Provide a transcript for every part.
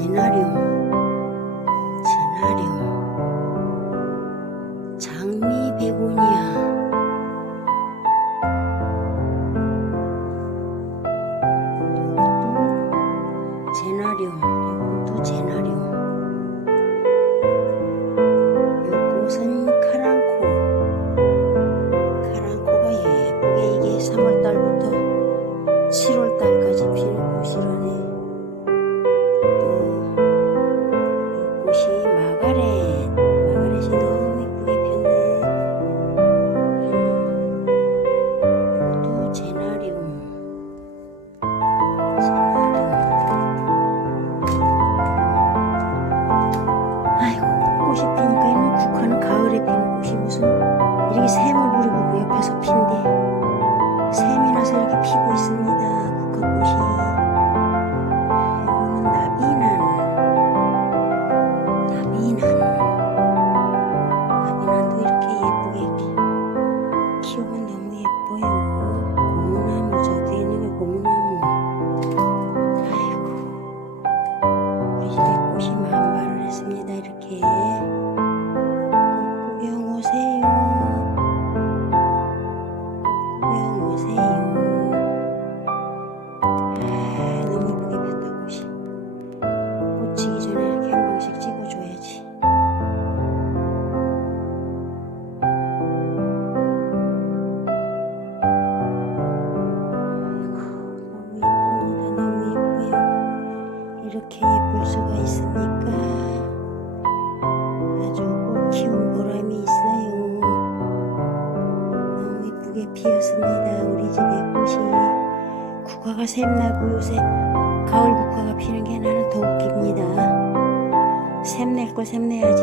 제나리움, 제나리움, 장미 베고니아. 여기도 제나리움, 여기도 제나리움. 나비 이렇게 예쁠 수가 있으니까 아주 꽃 키운 보람이 있어요. 너무 예쁘게 피었습니다 우리 집의 꽃이. 국화가 샘나고 요새 가을 국화가 피는 게 나는 더 웃깁니다. 샘낼 거 샘내야지.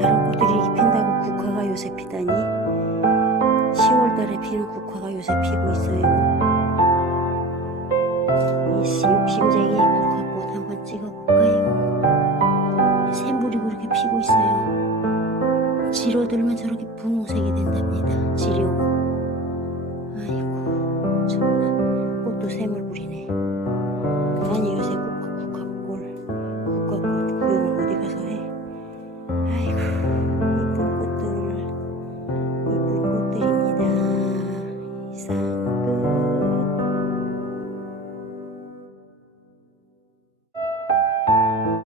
다른 꽃들이 이렇게 핀다고 국화가 요새 피다니. 10월달에 피는 국화가 요새 피고 있어요. 이 욕심쟁이 한번 찍어볼까요? 샘부리고 이렇게 피고 있어요. 지로 들면 저렇게 분홍색이 된답니다. 지려고. 아이고, 정말 꽃도 샘을